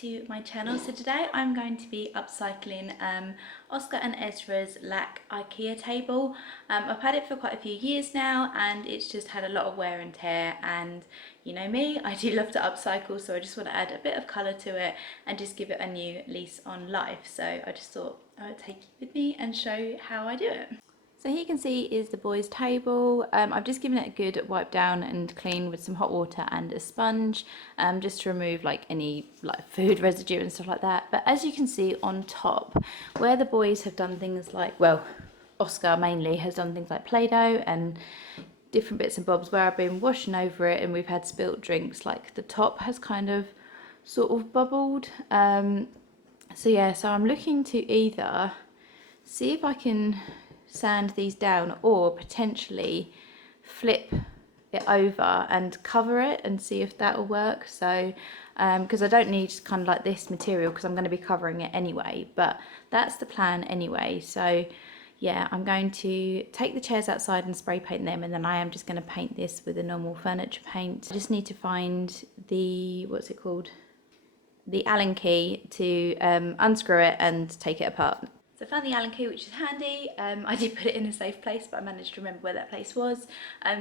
to my channel. So today I'm going to be upcycling Oscar and Ezra's Latt Ikea table. I've had it for quite a few years now and it's just had a lot of wear and tear, and you know me, I do love to upcycle, so I just want to add a bit of colour to it and just give it a new lease on life. So I just thought I would take you with me and show you how I do it. So here you can see is the boys' table. I've just given it a good wipe down and clean with some hot water and a sponge, just to remove like any like food residue and stuff like that. But as you can see on top, where the boys have done things like, well, Oscar mainly has done things like Play-Doh and different bits and bobs, where I've been washing over it and we've had spilt drinks, like the top has kind of sort of bubbled. So yeah, so I'm looking to either see if I can sand these down or potentially flip it over and cover it and see if that will work. So because I don't need kind of like this material because I'm going to be covering it anyway, but that's the plan anyway. So yeah, I'm going to take the chairs outside and spray paint them, and then I am just going to paint this with a normal furniture paint. I just need to find the, what's it called, the Allen key to unscrew it and take it apart. So I found the Allen key, which is handy. I did put it in a safe place, but I managed to remember where that place was.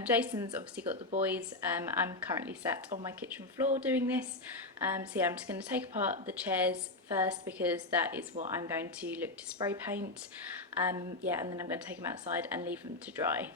Jason's obviously got the boys. I'm currently sat on my kitchen floor doing this. So yeah, I'm just going to take apart the chairs first because that is what I'm going to look to spray paint. Yeah, and then I'm going to take them outside and leave them to dry.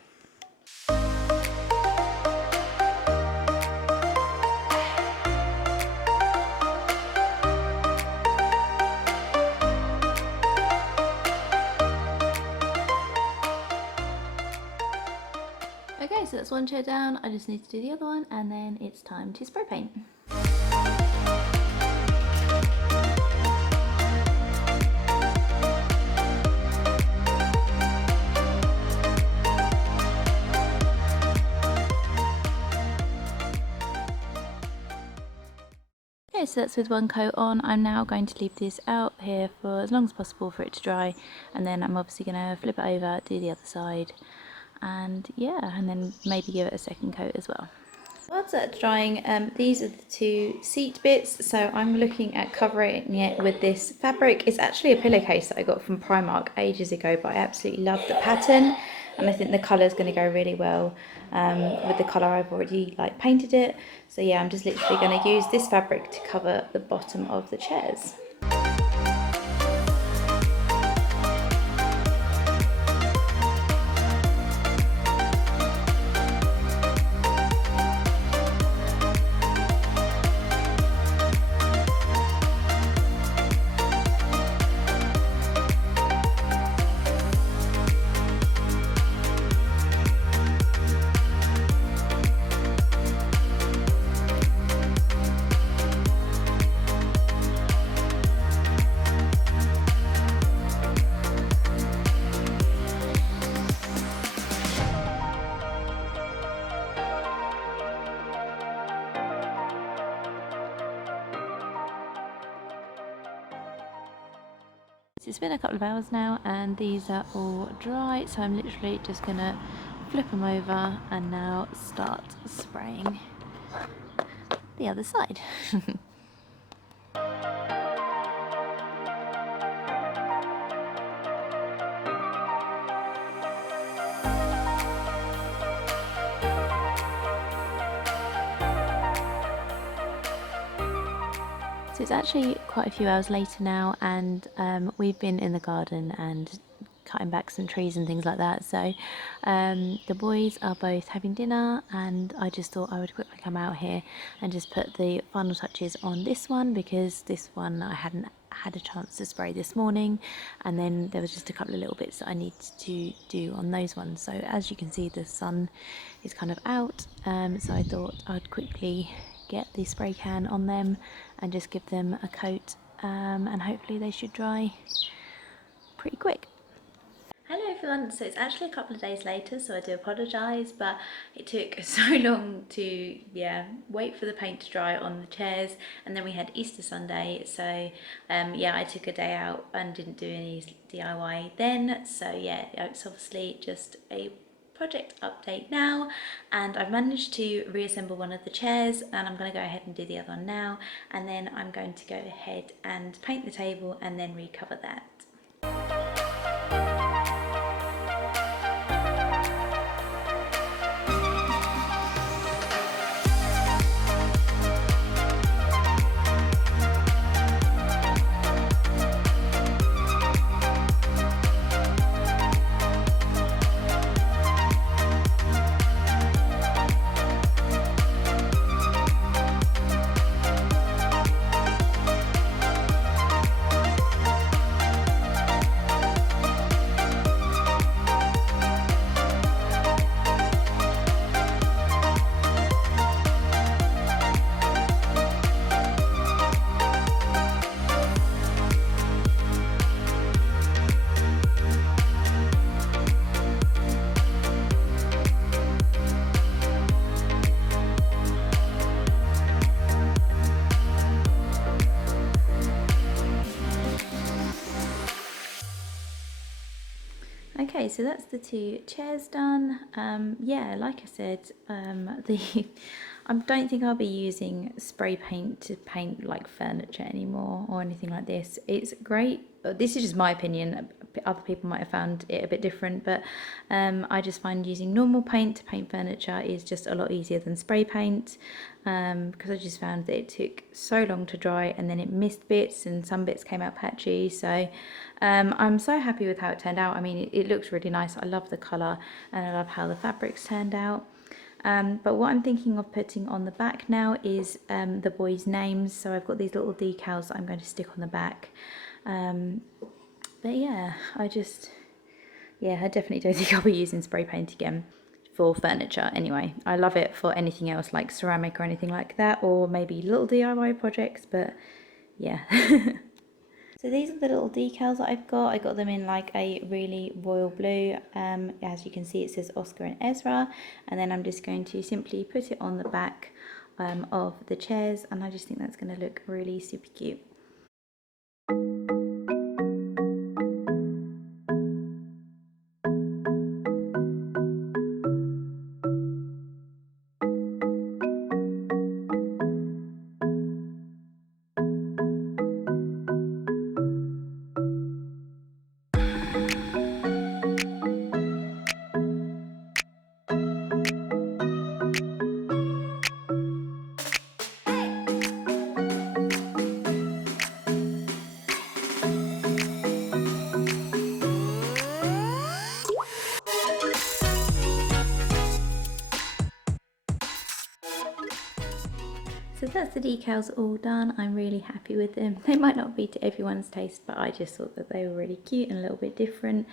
Okay, so that's one chair down. I just need to do the other one and then it's time to spray paint. Okay, so that's with one coat on. I'm now going to leave this out here for as long as possible for it to dry, and then I'm obviously going to flip it over, do the other side, and yeah, and then maybe give it a second coat as well. Whilst that's drying, these are the two seat bits, so I'm looking at covering it with this fabric. It's actually a pillowcase that I got from Primark ages ago, but I absolutely love the pattern and I think the colour is going to go really well with the colour I've already like painted it. So yeah, I'm just literally going to use this fabric to cover the bottom of the chairs. It's been a couple of hours now and these are all dry, so I'm literally just gonna flip them over and now start spraying the other side. So it's actually quite a few hours later now, and we've been in the garden and cutting back some trees and things like that. So the boys are both having dinner and I just thought I would quickly come out here and just put the final touches on this one, because this one I hadn't had a chance to spray this morning, and then there was just a couple of little bits that I needed to do on those ones. So as you can see, the sun is kind of out, so I thought I'd quickly get the spray can on them and just give them a coat, and hopefully they should dry pretty quick. Hello everyone, so it's actually a couple of days later, so I do apologise, but it took so long to wait for the paint to dry on the chairs, and then we had Easter Sunday, so yeah, I took a day out and didn't do any DIY then. So yeah, it's obviously just a project update now, and I've managed to reassemble one of the chairs, and I'm going to go ahead and do the other one now, and then I'm going to go ahead and paint the table and then recover that. Okay, so that's the two chairs done. Yeah, like I said, I don't think I'll be using spray paint to paint like furniture anymore or anything like this. It's great. This is just my opinion. Other people might have found it a bit different, but I just find using normal paint to paint furniture is just a lot easier than spray paint, because I just found that it took so long to dry and then it missed bits and some bits came out patchy. So I'm so happy with how it turned out. I mean, it looks really nice. I love the colour and I love how the fabrics turned out. But what I'm thinking of putting on the back now is the boys' names. So I've got these little decals that I'm going to stick on the back. But yeah, I definitely don't think I'll be using spray paint again for furniture anyway. I love it for anything else like ceramic or anything like that, or maybe little DIY projects, but yeah. So these are the little decals that I've got. I got them in like a really royal blue. As you can see, it says Oscar and Ezra. And then I'm just going to simply put it on the back of the chairs. And I just think that's going to look really super cute. So that's the decals all done. I'm really happy with them. They might not be to everyone's taste, but I just thought that they were really cute and a little bit different.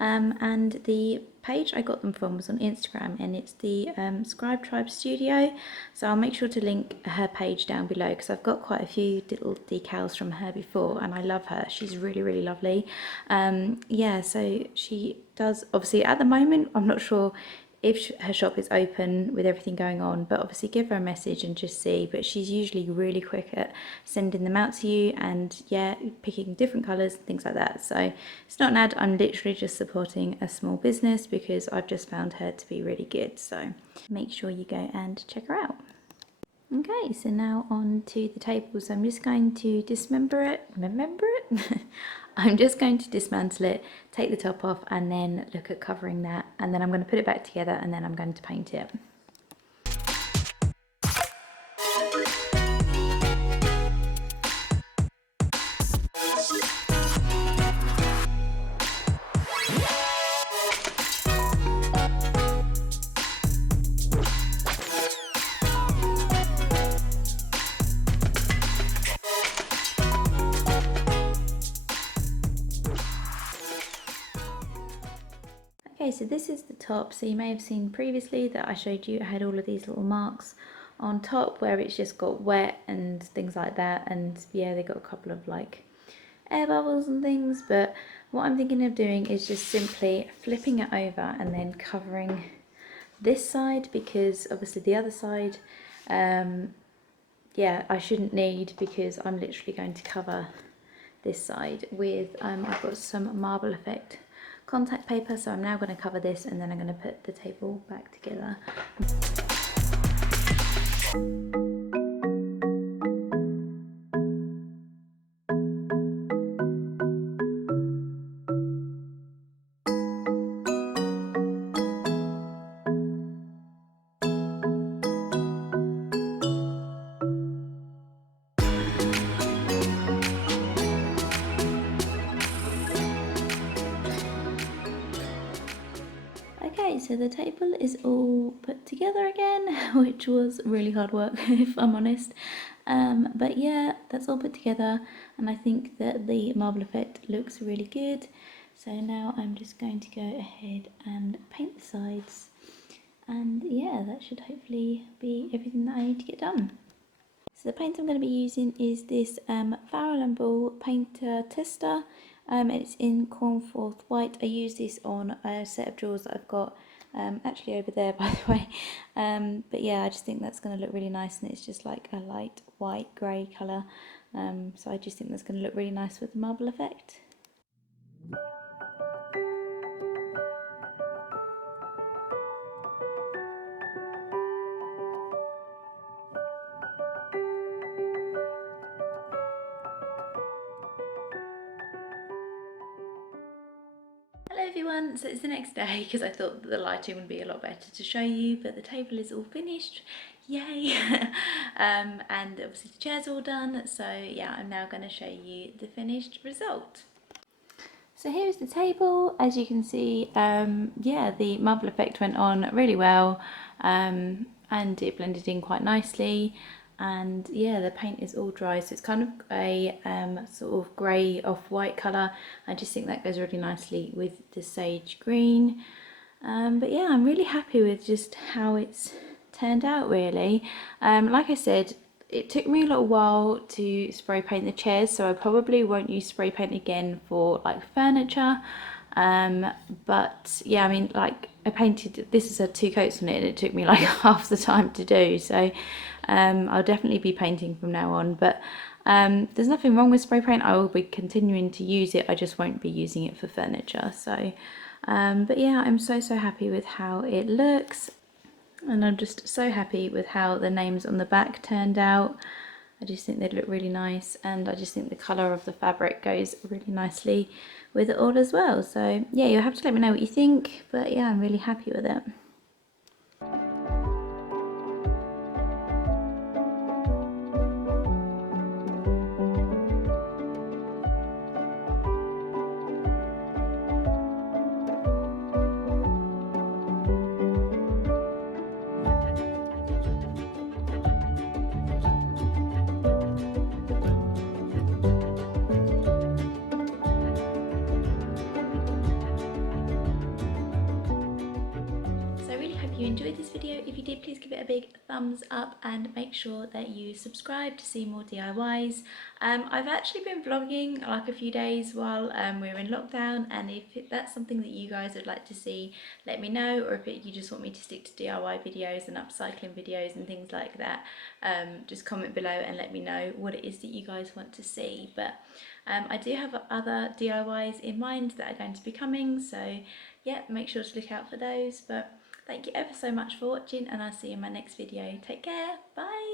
And the page I got them from was on Instagram, and it's the Scribe Tribe Studio. So I'll make sure to link her page down below, because I've got quite a few little decals from her before and I love her. She's really, really lovely. Yeah, so she does, obviously at the moment, I'm not sure if her shop is open with everything going on, but obviously give her a message and just see. But she's usually really quick at sending them out to you, and yeah, picking different colours and things like that. So it's not an ad, I'm literally just supporting a small business because I've just found her to be really good. So make sure you go and check her out. Okay, so now on to the table. So I'm just going to dismember it. I'm just going to dismantle it, take the top off, and then look at covering that. And then I'm going to put it back together, and then I'm going to paint it. Okay, so this is the top. So you may have seen previously that I showed you I had all of these little marks on top where it's just got wet and things like that, and yeah, they got a couple of like air bubbles and things. But what I'm thinking of doing is just simply flipping it over and then covering this side, because obviously the other side, yeah, I shouldn't need, because I'm literally going to cover this side with I've got some Marble Effect contact paper, so I'm now going to cover this and then I'm going to put the table back together. Okay, so the table is all put together again, which was really hard work if I'm honest. But yeah, that's all put together and I think that the marble effect looks really good. So now I'm just going to go ahead and paint the sides, and yeah, that should hopefully be everything that I need to get done. So the paint I'm going to be using is this Farrell & Ball painter tester. It's in Cornforth White. I use this on a set of drawers that I've got actually over there, by the way. But yeah, I just think that's going to look really nice, and it's just like a light white grey colour. So I just think that's going to look really nice with the marble effect. Hello everyone, so it's the next day because I thought that the lighting would be a lot better to show you, but the table is all finished, yay! And obviously the chair's all done, so yeah, I'm now going to show you the finished result. So here's the table. As you can see, yeah, the marble effect went on really well, and it blended in quite nicely. And yeah, the paint is all dry, so it's kind of a sort of grey off-white colour. I just think that goes really nicely with the sage green. But yeah, I'm really happy with just how it's turned out, really. Like I said, it took me a little while to spray paint the chairs, so I probably won't use spray paint again for like furniture. But yeah, I mean, like I painted, this is a 2 coats on it and it took me like half the time to do, so I'll definitely be painting from now on. But there's nothing wrong with spray paint. I will be continuing to use it, I just won't be using it for furniture. So but yeah, I'm so happy with how it looks, and I'm just so happy with how the names on the back turned out. I just think they look really nice, and I just think the colour of the fabric goes really nicely with it all as well. So yeah, you'll have to let me know what you think, but yeah, I'm really happy with it. So I really hope you enjoyed this video. If you did, please give it a big thumbs up and make sure that you subscribe to see more DIYs. I've actually been vlogging like a few days while we're in lockdown, and if that's something that you guys would like to see, let me know, or if you just want me to stick to DIY videos and upcycling videos and things like that, just comment below and let me know what it is that you guys want to see. But I do have other DIYs in mind that are going to be coming, so yeah, make sure to look out for those. But thank you ever so much for watching, and I'll see you in my next video. Take care, bye!